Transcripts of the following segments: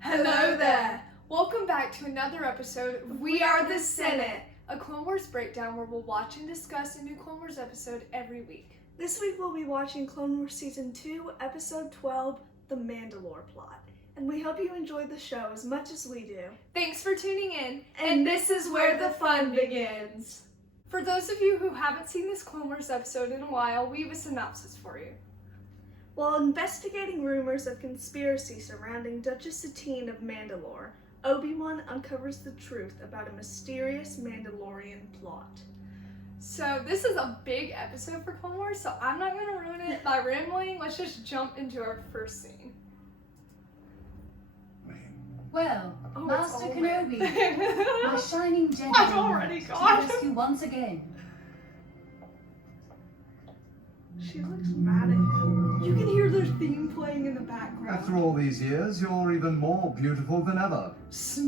Hello there! Welcome back to another episode of We Are the Senate, a Clone Wars breakdown where we'll watch and discuss a new Clone Wars episode every week. This week we'll be watching Clone Wars Season 2, Episode 12, The Mandalore Plot. And we hope you enjoyed the show as much as we do. Thanks for tuning in, and this is where the fun begins. For those of you who haven't seen this Clone Wars episode in a while, we have a synopsis for you. While investigating rumors of conspiracy surrounding Duchess Satine of Mandalore, Obi-Wan uncovers the truth about a mysterious Mandalorian plot. So this is a big episode for Clone Wars, so I'm not going to ruin it by rambling. Let's just jump into our first scene. Well, Oh, Master it's Kenobi, my shining Jedi I've already to gone. rescue once again. She looks mad at him. You can hear their theme playing in the background. After all these years, you're even more beautiful than ever.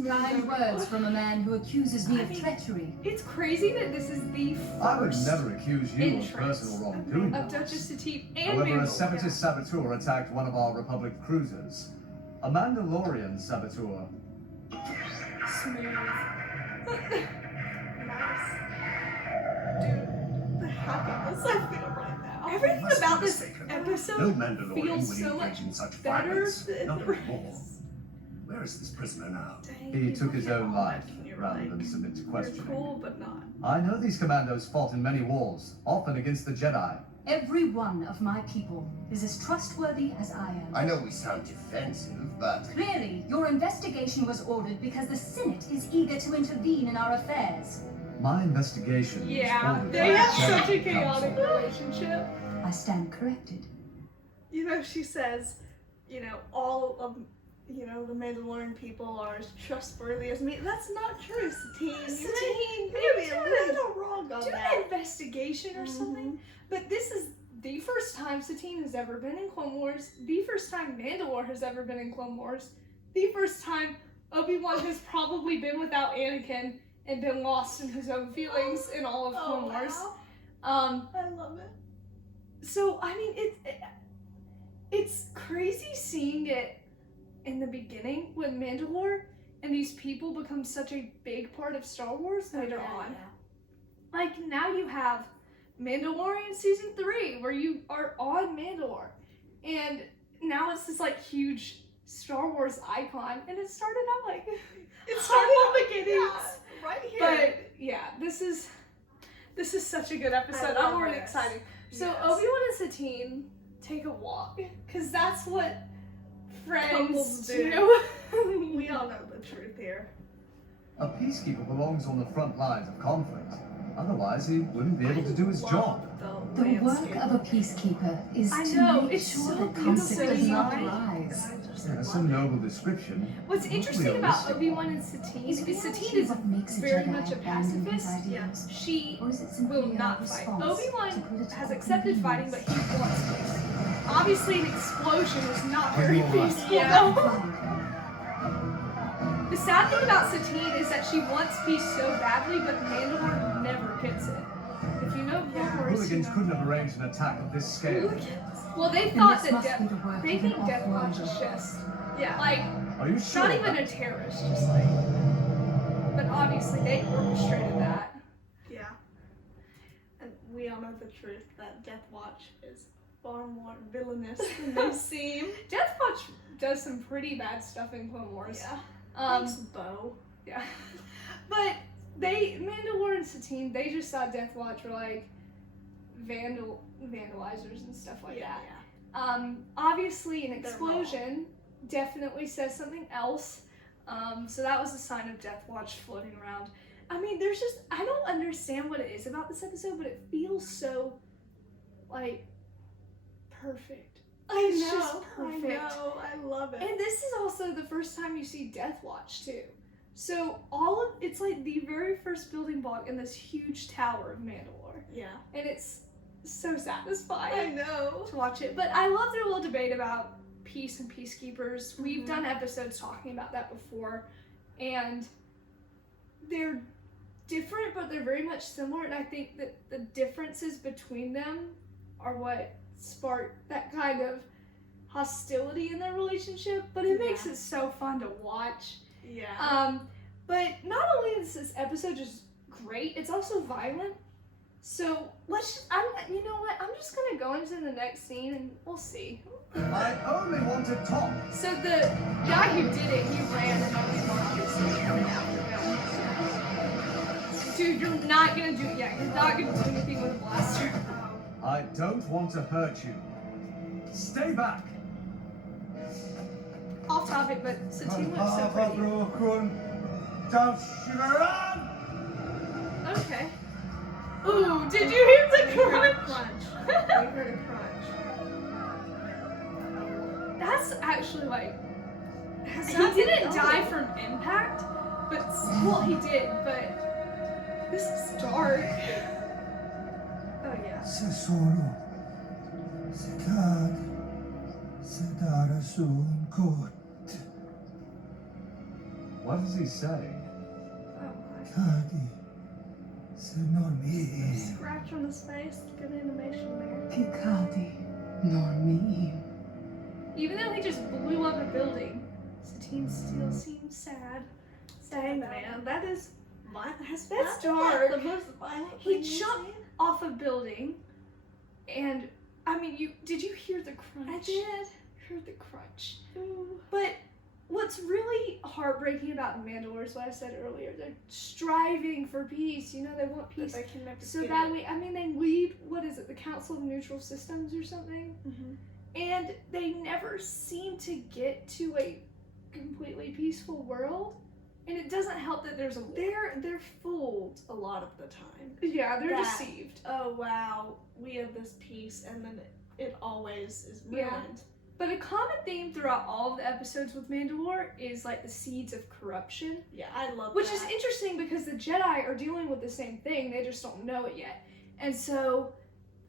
Kind words from a man who accuses me of treachery. It's crazy that this is the first I would never accuse you of entrance personal wrongdoing. of Duchess Satine and However, a Mandalore. separatist saboteur attacked one of our Republic cruisers. A Mandalorian saboteur. Smooth. Nice. Dude, the happiness I feel right now. Everything must about be this mistaken. No episode Mandalorian feels would so engage much in such better violence. than Not the anymore. rest. Where is this prisoner now? Dang, He took his own life you're rather like, than submit to you're questioning. cool, but not. I know these commandos fought in many wars, often against the Jedi. Every one of my people is as trustworthy as I am. I know we sound defensive, but Clearly, your investigation was ordered because the Senate is eager to intervene in our affairs. My investigation was Yeah, ordered they by have the such a Senate chaotic Council. relationship. I stand corrected. You know, she says, all of, the Mandalorian people are as trustworthy as me. That's not true, Satine. Satine, Maybe a maybe little wrong on do that. an investigation or something. But this is the first time Satine has ever been in Clone Wars, the first time Mandalore has ever been in Clone Wars, the first time Obi-Wan has probably been without Anakin and been lost in his own feelings in all of Clone Wars. Wow. I love it. So, I mean, it's crazy seeing it in the beginning when Mandalore and these people become such a big part of Star Wars later on. Like, now you have Mandalorian Season 3, where you are on Mandalore. And now it's this, huge Star Wars icon. And it started out, it started out beginnings. Right here. But, yeah, this is such a good episode. I love I'm already this. excited. So, Yes. Obi-Wan and Satine take a walk. Because that's what friends Couples do. We all know the truth here. A peacekeeper belongs on the front lines of conflict. Otherwise, he wouldn't be able to do his job. The work of a peacekeeper is I to know, make it's sure so that conflict does beautifully not designed. arise. That's a noble description. What's interesting about Realistic. Obi-Wan and Satine is Satine reality is what makes a very Jedi much a abandon his pacifist. ideals? She Or is it simply will a not fight. response to Obi-Wan political has accepted fighting, but convenience? he wants peace. Obviously, an explosion is not very You're right. peaceful. Yeah. though. The sad thing about Satine is that she wants peace so badly, but Mandalore never gets it. If you know Clone Wars, you Hooligans know. couldn't have arranged an attack of this scale. Well, they Then thought this that must be the work they of an think Death Watch is off-worlder. just Yeah. Are you sure? not even a terrorist, just but obviously they orchestrated that. Yeah. And we all know the truth that Death Watch is far more villainous than they seem. Death Watch does some pretty bad stuff in Clone Wars. Yeah. Um, Thanks, Bo. yeah. But Mandalore and Satine, they just thought Death Watch were vandalizers and stuff like that. Obviously an They're explosion definitely says something else. So that was a sign of Death Watch floating around. I mean, I don't understand what it is about this episode, but it feels so, perfect. It's just perfect. I know. I love it. And this is also the first time you see Death Watch too. So it's like the very first building block in this huge tower of Mandalore. Yeah. And it's so I satisfying know. to watch it. But I love their little debate about peace and peacekeepers. We've done episodes talking about that before. And they're different, but they're very much similar. And I think that the differences between them are what sparked that kind of hostility in their relationship, but it makes Yeah. it so fun to watch. Yeah. But not only is this episode just great, it's also violent. So you know what? I'm just gonna go into the next scene and we'll see. I only want to talk. So the guy who did it, he ran and Obi-Wan obviously coming after him. Dude, you're not gonna do you're not gonna do anything with a blaster. I don't want to hurt you. Stay back. Off topic, but Satine looks so pretty. Okay. Ooh, did you hear the crunch? We heard a crunch. That's actually like Has he that been didn't die done? from impact, but well he did, but this is dark. Oh yeah. Se solo, se cade, se dare su un cotte, What is he saying? Oh my. cade, se non mi Scratch on his face. Good animation there. che cade, non mi Even though he just blew up a building, Satine still seems sad. Dang about it. man, that is. Has That's that been dark. The most violent He thing you've jumped seen? off a building, and I mean, did you hear the crunch? I did. Heard the crunch. Ooh. But what's really heartbreaking about Mandalore is what I said earlier. They're striving for peace. You know, they want But peace they can never so get badly. I mean, they lead, what is it, the Council of Neutral Systems or something? Mhm. And they never seem to get to a completely peaceful world. And it doesn't help that there's a war. They're fooled a lot of the time. Yeah, they're that- deceived. Oh wow, we have this peace, and then it always is Yeah. ruined. But a common theme throughout all of the episodes with Mandalore is like the seeds of corruption. Yeah, I love Which that. is interesting because the Jedi are dealing with the same thing, they just don't know it yet. And so,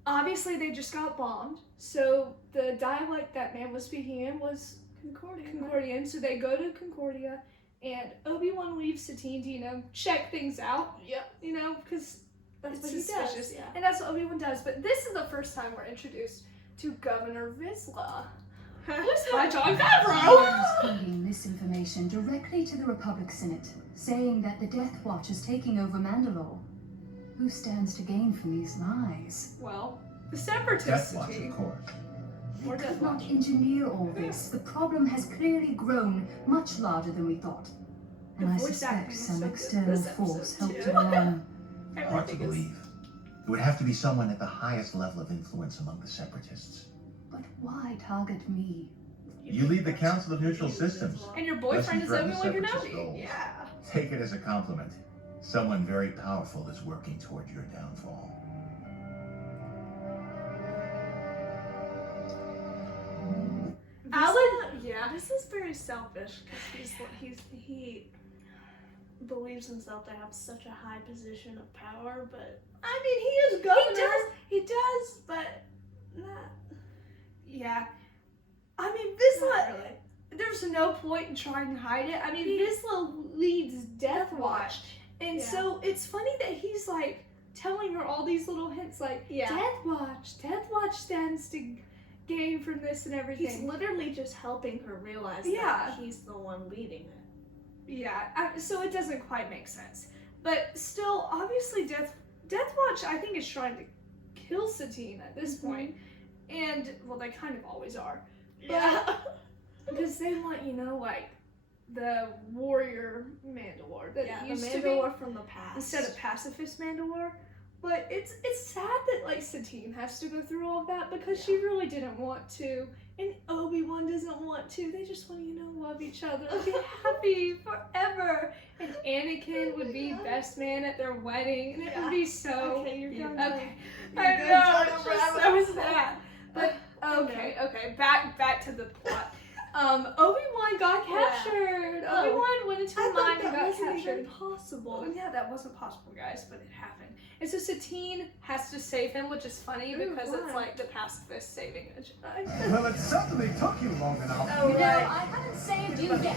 obviously they just got bombed, so the dialect that man was speaking in was Concordian, so they go to Concordia, and Obi-Wan leaves Satine to, you know, check things out, Yep. you know, because That's it's what he suspicious. does. Yeah. And that's what Obi-Wan does, but this is the first time we're introduced to Governor Vizsla. Who's by Jon Favreau? He's feeding misinformation directly to the Republic Senate, saying that the Death Watch is taking over Mandalore. Who stands to gain from these lies? Well, the Separatists, Death Watch, Satine. of course. They Or could Death not Watch. engineer all this. The problem has clearly grown much larger than we thought. And The I voice acting suspect is some so good external this force episode, helped too. along. Hard to Everything is- believe. It would have to be someone at the highest level of influence among the Separatists. But why target me? You lead the Council of Neutral Systems. And your boyfriend is threaten Obi-Wan separatist Kenobi. goals. Yeah. Take it as a compliment. Someone very powerful is working toward your downfall. This is very selfish because he believes himself to have such a high position of power, but I mean he is governor. He does, but not. Yeah. I mean, Vizsla, Not really. there's no point in trying to hide it. I mean, He- Vizsla leads Death Watch. And Yeah. so it's funny that he's like telling her all these little hints like, Yeah. Death Watch stands to gain from this and everything. He's literally just helping her realize Yeah. that he's the one leading it. Yeah, so it doesn't quite make sense. But still, obviously, Death Watch, I think, is trying to kill Satine at this point. And, well, they kind of always are. Yeah. Because they want, you know, like, the warrior Mandalore that Yeah, it the used to be. Mandalore from the past. Instead of pacifist Mandalore. But it's sad that, like, Satine has to go through all of that because she really didn't want to. And Obi-Wan doesn't want to. They just want to, you know, love each other and be happy forever. And Anakin would be best man at their wedding. And it would be so... Okay, you're going Okay. You're I going know, down it's a just rabbit so hole. sad. But, okay, back to the plot. Obi-Wan got captured. Oh. Obi-Wan went into I a thought mine and that got wasn't captured. even possible. Well, yeah, that wasn't possible, guys, but it happened. And so Satine has to save him, which is funny Ooh, because it's why? like the pacifist saving a Jedi. Well, it certainly took you long enough. Oh, You know, right. I haven't saved you yet.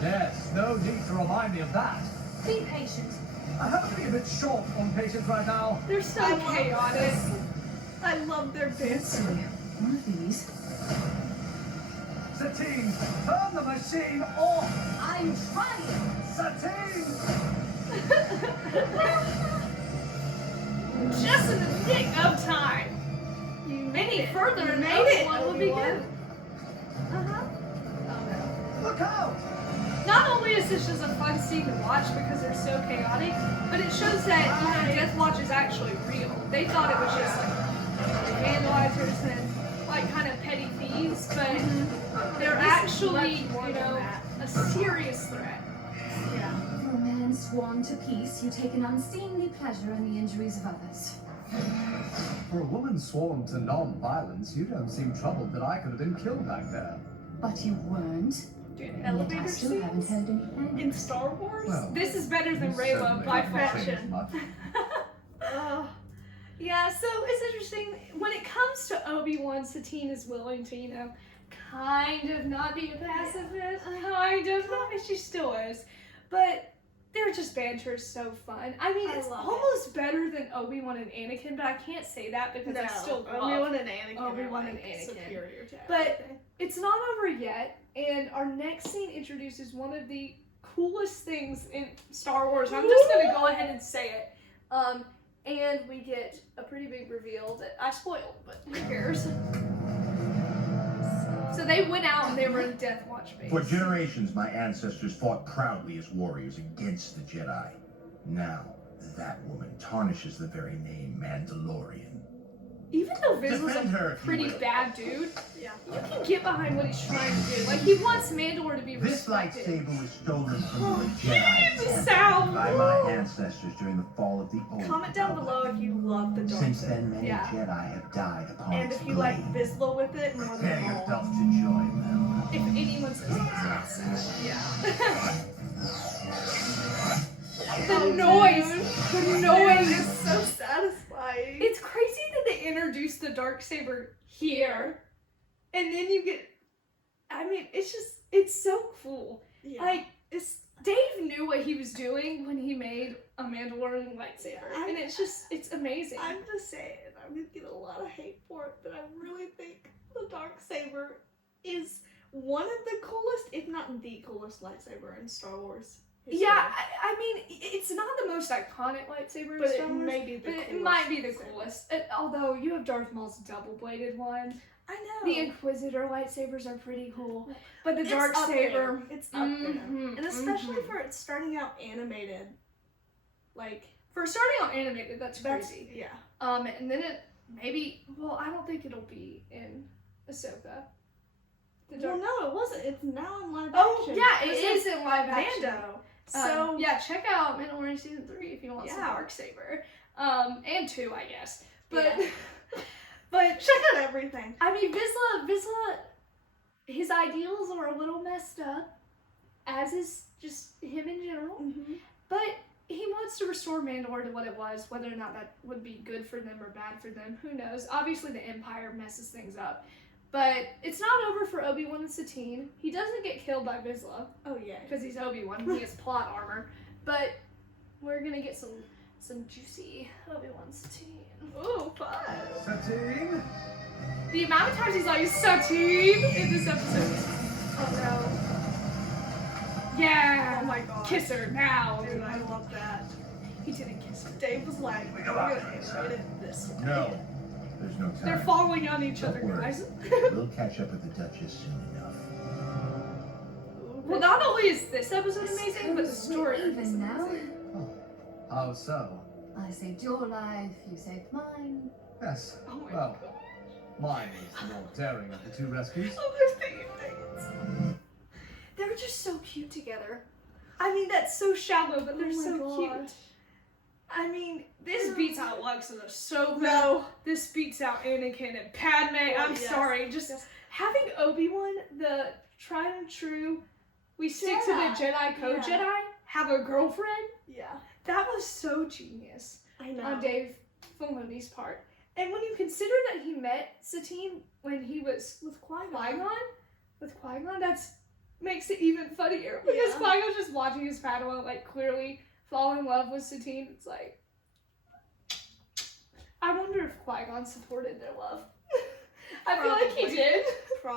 Yes, no need to remind me of that. Be patient. I happen to be a bit short on patience right now. They're so I love chaotic. I love their Let's see. banter. One of these. Satine, turn the machine off! I'm trying! Satine! Just in the nick of time. Any further You and made it, Obi-Wan would be Obi-Wan. good. Look out! Not only is this just a fun scene to watch because they're so chaotic, but it shows that Death Watch is actually real. They thought it was just like vandalizers and like kind of petty thieves, but they're actually, a serious threat. Yeah. For a man sworn to peace, you take an unseemly pleasure in the injuries of others. For a woman sworn to non-violence, you don't seem troubled that I could have been killed back there. But you weren't. Dude, Yet I Elevator still haven't scenes heard anything. in Star Wars? Well, this is better than you Raylo certainly by haven't far. changed much. Yeah, so it's interesting. When it comes to Obi-Wan, Satine is willing to, kind of not be a pacifist. Kind of not. She still is. But their just banter is so fun. I mean, I it's love almost better than Obi-Wan and Anakin, but I can't say that because I still love Obi-Wan and Anakin Obi-Wan are and like Anakin. superior to But- everything. It's not over yet, and our next scene introduces one of the coolest things in Star Wars. I'm just gonna go ahead and say it. And we get a pretty big reveal that I spoiled, but who cares? So they went out and they were in Death Watch base. For generations, my ancestors fought proudly as warriors against the Jedi. Now, that woman tarnishes the very name Mandalorian. Even though Viz was Defend her a if you pretty will. bad dude, Yeah. you can get behind what he's trying to do. Like, he wants Mandalore to be This respected. lightsaber was stolen from the The Jedi sound! by my ancestors during the fall of the Old Comment down below if you love the dark Since side. then, many Yeah. Jedi have died upon And its if you like blade. Vizsla with it more Prepare than all. yourself to join them. If anyone says it's not sad. Yeah. The noise! The noise! It's so satisfying. It's crazy that they introduced the Darksaber here. And then you get. I mean, it's so cool. Yeah. Like, Dave knew what he was doing when he made a Mandalorian lightsaber. And it's amazing. I'm just saying, I'm gonna get a lot of hate for it, but I really think the Darksaber is one of the coolest, if not the coolest lightsaber in Star Wars history. Yeah, I mean, it's not the most iconic lightsaber in But Star it Wars, may be the but coolest. it might be the lightsaber. coolest. Although you have Darth Maul's double-bladed one. I know. The Inquisitor lightsabers are pretty cool, but the It's dark up there. saber. It's up there. Mhm, And especially mhm. for it starting out animated. Like, For starting out animated, that's that's, crazy. yeah. And then it maybe. Well, I don't think it'll be in Ahsoka. The Well, dark. no, it wasn't. It's now in live Oh action. yeah, it This is in live action. Mando. So So, yeah, check out Mandalorian season 3 if you want some Yeah. Darksaber. And 2, I guess. But Yeah. but check out everything. I mean, Vizsla, his ideals are a little messed up, as is just him in general. Mm-hmm. But he wants to restore Mandalore to what it was. Whether or not that would be good for them or bad for them, who knows? Obviously, the Empire messes things up. But it's not over for Obi-Wan and Satine. He doesn't get killed by Vizsla, Oh, yeah. because he's Obi-Wan. He has plot armor. But we're gonna get some juicy Obi-Wan Satine. Ooh, fun. Satine? The amount of times he's like, Satine in this episode. Oh no. Yeah. Oh my god. Kiss her now. Dude, I love that. He didn't kiss her. Dave was like, we're Come gonna on, animate it this way. No, there's no time. They're falling on each Don't other, worry. guys. We'll catch up with the Duchess soon enough. Well, not only is this episode amazing, but the story Even is now? amazing. How so? I saved your life, you saved mine. Yes. Oh my Well, god. mine is the more daring of the two rescues. Oh, they're thinking things. They're just so cute together. I mean, that's so shallow, but they're Oh my so cute. gosh. I mean, this beats out Lux and Ahsoka. No. This beats out Anakin and Padme. I'm yes. sorry. Just Yes. having Obi-Wan, the tried and true, we stick to the Jedi code Yeah. Jedi, have a girlfriend. Yeah. That was so genius I know. on Dave Filoni's part. And when you consider that he met Satine when he was with Qui-Gon, that's makes it even funnier. Because Yeah. Qui-Gon's just watching his Padawan like clearly fall in love with Satine. It's like, I wonder if Qui-Gon supported their love. I feel like he Probably. did.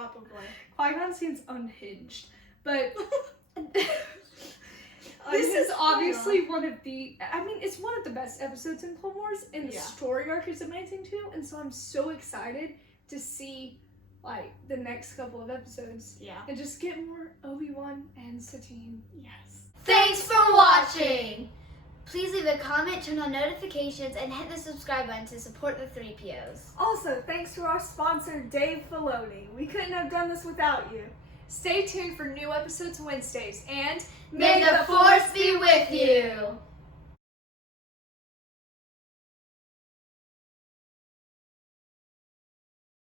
Probably. Qui-Gon seems unhinged, but this is obviously one of the, I mean, it's one of the best episodes in Clone Wars, and the story arc is amazing too, and so I'm so excited to see, like, the next couple of episodes. Yeah. And just get more Obi-Wan and Satine. Yes. Thanks for watching! Please leave a comment, turn on notifications, and hit the subscribe button to support the Threepios. Also, thanks to our sponsor, Dave Filoni. We couldn't have done this without you. Stay tuned for new episodes Wednesdays, and May the Force be with you!